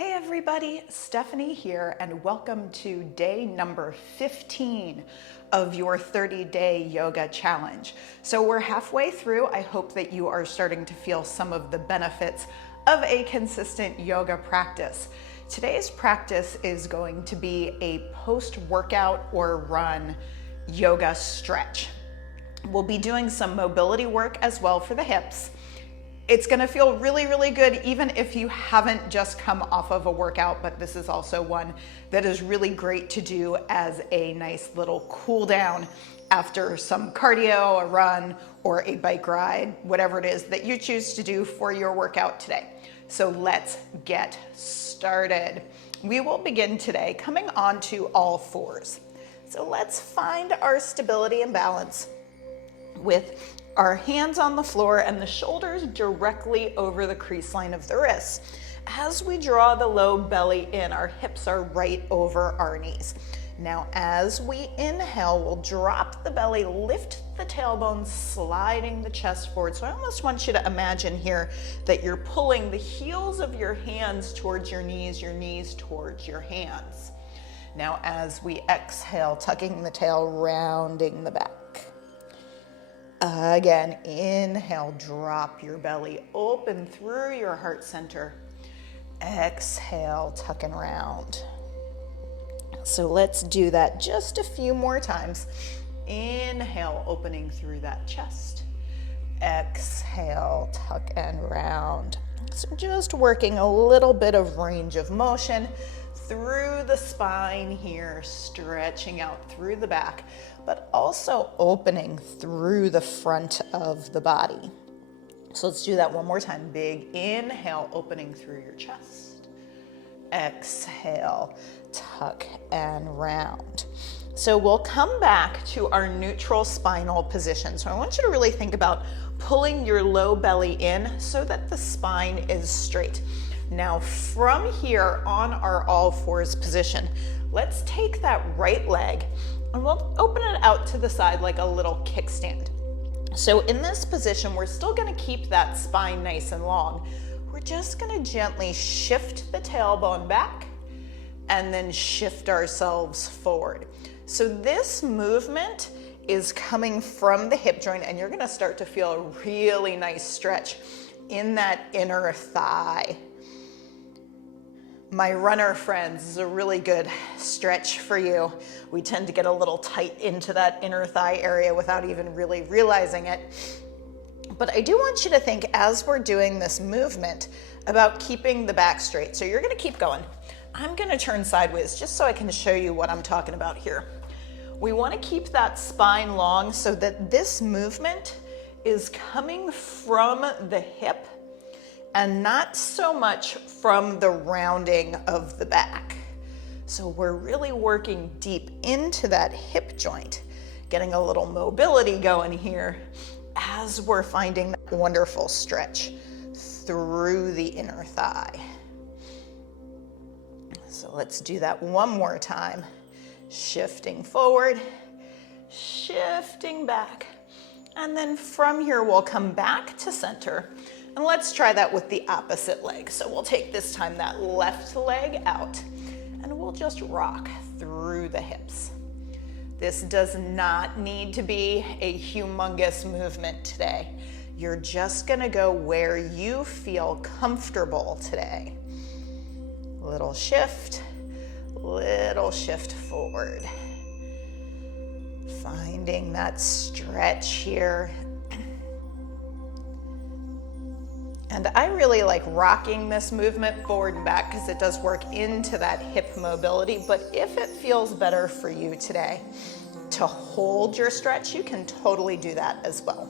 Hey everybody, Stephanie here, and welcome to day number 15 of your 30-day yoga challenge. So we're halfway through. I hope that you are starting to feel some of the benefits of a consistent yoga practice. Today's practice is going to be a post-workout or run yoga stretch. We'll be doing some mobility work as well for the hips. It's gonna feel really, really good even if you haven't just come off of a workout, but this is also one that is really great to do as a nice little cool down after some cardio, a run, or a bike ride, whatever it is that you choose to do for your workout today. So let's get started. We will begin today coming onto all fours. So let's find our stability and balance with our hands on the floor and the shoulders directly over the crease line of the wrists. As we draw the low belly in, our hips are right over our knees. Now, as we inhale, we'll drop the belly, lift the tailbone, sliding the chest forward. So I almost want you to imagine here that you're pulling the heels of your hands towards your knees towards your hands. Now, as we exhale, tucking the tail, rounding the back. Again, inhale, drop your belly, open through your heart center. Exhale, tuck and round. So let's do that just a few more times. Inhale, opening through that chest. Exhale, tuck and round. So just working a little bit of range of motion through the spine here, stretching out through the back, but also opening through the front of the body. So let's do that one more time. Big inhale, opening through your chest. Exhale, tuck and round. So we'll come back to our neutral spinal position. So I want you to really think about pulling your low belly in so that the spine is straight. Now from here on our all fours position, let's take that right leg and we'll open it out to the side like a little kickstand. So in this position, we're still gonna keep that spine nice and long. We're just gonna gently shift the tailbone back and then shift ourselves forward. So this movement is coming from the hip joint and you're gonna start to feel a really nice stretch in that inner thigh. My runner friends, is a really good stretch for you. We tend to get a little tight into that inner thigh area without even really realizing it. But I do want you to think as we're doing this movement about keeping the back straight. So you're gonna keep going. I'm gonna turn sideways just so I can show you what I'm talking about here. We wanna keep that spine long so that this movement is coming from the hip and not so much from the rounding of the back. So we're really working deep into that hip joint, getting a little mobility going here as we're finding that wonderful stretch through the inner thigh. So let's do that one more time. Shifting forward, shifting back, and then from here we'll come back to center. And let's try that with the opposite leg. So we'll take this time that left leg out and we'll just rock through the hips. This does not need to be a humongous movement today. You're just gonna go where you feel comfortable today. Little shift forward. Finding that stretch here. And I really like rocking this movement forward and back because it does work into that hip mobility. But if it feels better for you today to hold your stretch, you can totally do that as well.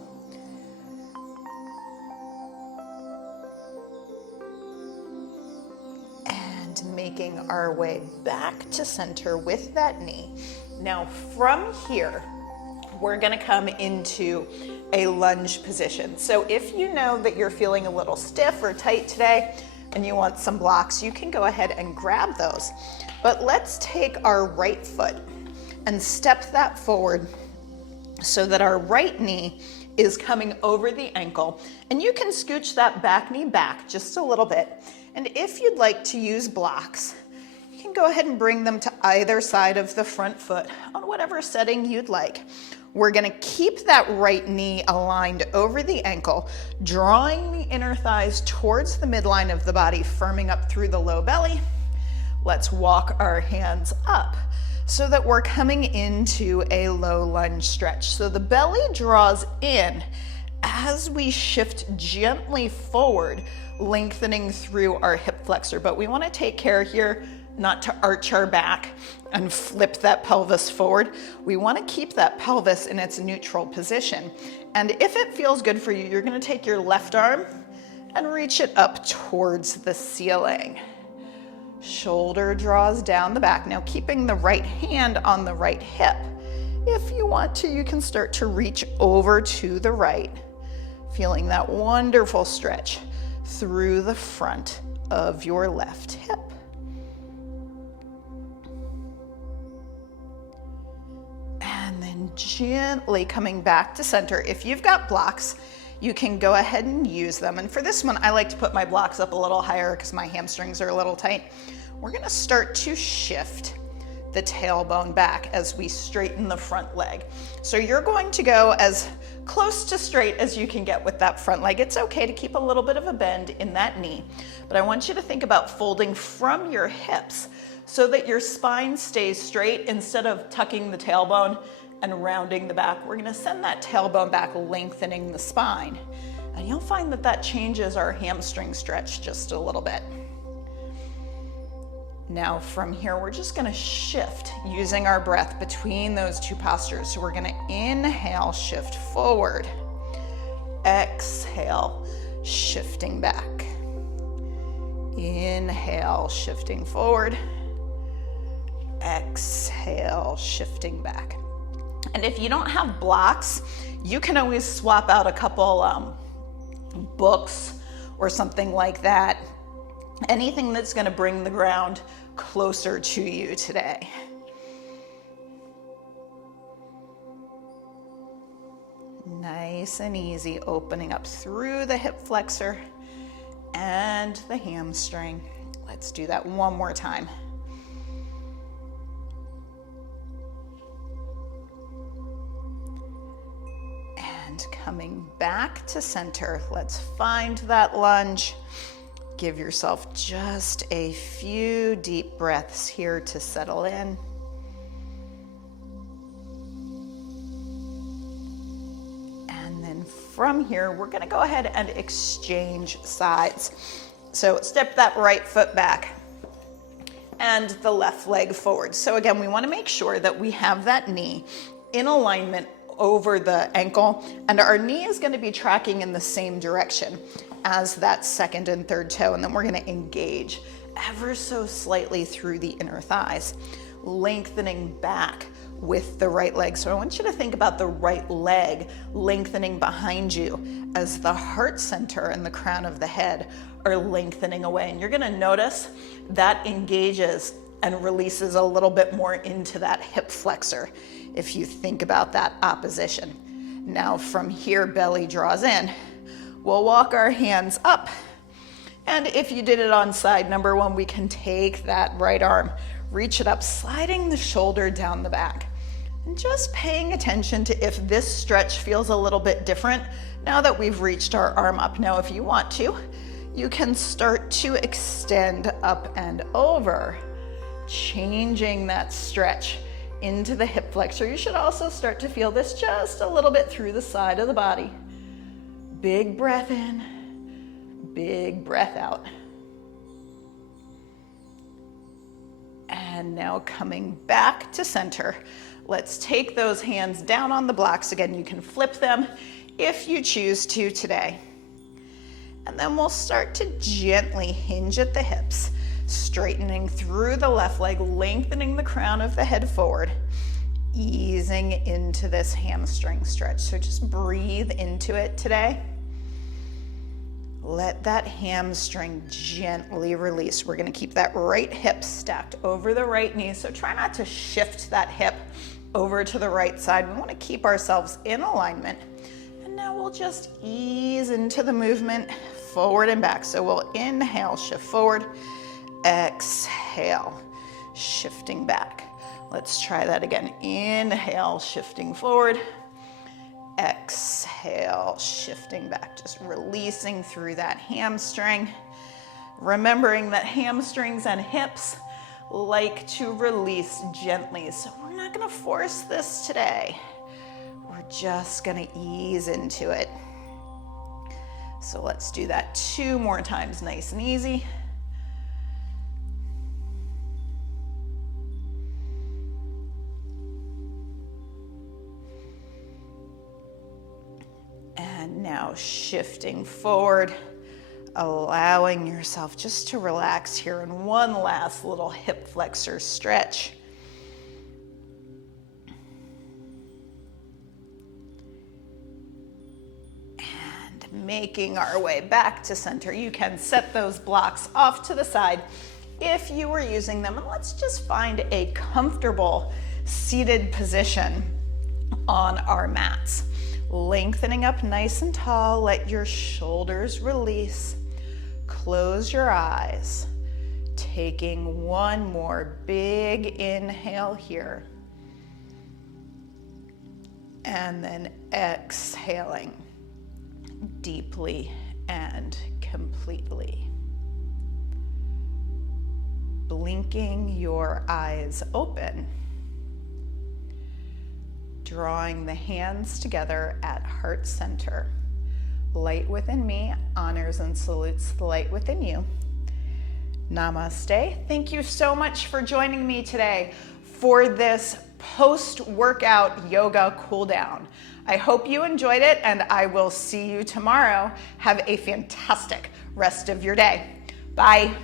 And making our way back to center with that knee. Now from here, we're gonna come into a lunge position. So if you know that you're feeling a little stiff or tight today and you want some blocks, you can go ahead and grab those. But let's take our right foot and step that forward so that our right knee is coming over the ankle, and you can scooch that back knee back just a little bit. And if you'd like to use blocks, you can go ahead and bring them to either side of the front foot on whatever setting you'd like. We're gonna keep that right knee aligned over the ankle, drawing the inner thighs towards the midline of the body, firming up through the low belly. Let's walk our hands up so that we're coming into a low lunge stretch. So the belly draws in as we shift gently forward, lengthening through our hip flexor. But we want to take care here not to arch our back and flip that pelvis forward. We want to keep that pelvis in its neutral position. And if it feels good for you, you're going to take your left arm and reach it up towards the ceiling. Shoulder draws down the back. Now keeping the right hand on the right hip. If you want to, you can start to reach over to the right, feeling that wonderful stretch through the front of your left hip. And then gently coming back to center. If you've got blocks, you can go ahead and use them. And for this one, I like to put my blocks up a little higher because my hamstrings are a little tight. We're gonna start to shift the tailbone back as we straighten the front leg. So you're going to go as close to straight as you can get with that front leg. It's okay to keep a little bit of a bend in that knee, but I want you to think about folding from your hips so that your spine stays straight instead of tucking the tailbone and rounding the back. We're gonna send that tailbone back, lengthening the spine. And you'll find that that changes our hamstring stretch just a little bit. Now from here, we're just gonna shift using our breath between those two postures. So we're gonna inhale, shift forward. Exhale, shifting back. Inhale, shifting forward. Exhale, shifting back. And if you don't have blocks, you can always swap out a couple books or something like that. Anything that's going to bring the ground closer to you today. Nice and easy, opening up through the hip flexor and the hamstring. Let's do that one more time. Coming back to center, let's find that lunge. Give yourself just a few deep breaths here to settle in. And then from here, we're gonna go ahead and exchange sides. So step that right foot back and the left leg forward. So again, we wanna make sure that we have that knee in alignment over the ankle, and our knee is going to be tracking in the same direction as that second and third toe, and then we're going to engage ever so slightly through the inner thighs, lengthening back with the right leg. So I want you to think about the right leg lengthening behind you as the heart center and the crown of the head are lengthening away, and you're going to notice that engages and releases a little bit more into that hip flexor if you think about that opposition. Now from here, belly draws in. We'll walk our hands up. And if you did it on side number one, we can take that right arm, reach it up, sliding the shoulder down the back. And just paying attention to if this stretch feels a little bit different now that we've reached our arm up. Now, if you want to, you can start to extend up and over, changing that stretch into the hip flexor. You should also start to feel this just a little bit through the side of the body. Big breath in, big breath out. And now coming back to center, let's take those hands down on the blocks. Again, you can flip them if you choose to today. And then we'll start to gently hinge at the hips, straightening through the left leg, lengthening the crown of the head forward, easing into this hamstring stretch. So just breathe into it today. Let that hamstring gently release. We're gonna keep that right hip stacked over the right knee, so try not to shift that hip over to the right side. We wanna keep ourselves in alignment. And now we'll just ease into the movement forward and back. So we'll inhale, shift forward, exhale, shifting back. Let's try that again. Inhale, shifting forward, exhale, shifting back, just releasing through that hamstring. Remembering that hamstrings and hips like to release gently. So we're not gonna force this today. We're just gonna ease into it. So let's do that 2 more times, nice and easy. And now shifting forward, allowing yourself just to relax here in one last little hip flexor stretch. And making our way back to center. You can set those blocks off to the side if you were using them. And let's just find a comfortable seated position on our mats. Lengthening up nice and tall, let your shoulders release. Close your eyes. Taking one more big inhale here. And then exhaling deeply and completely. Blinking your eyes open. Drawing the hands together at heart center. Light within me honors and salutes the light within you. Namaste. Thank you so much for joining me today for this post-workout yoga cool down. I hope you enjoyed it, and I will see you tomorrow. Have a fantastic rest of your day. Bye.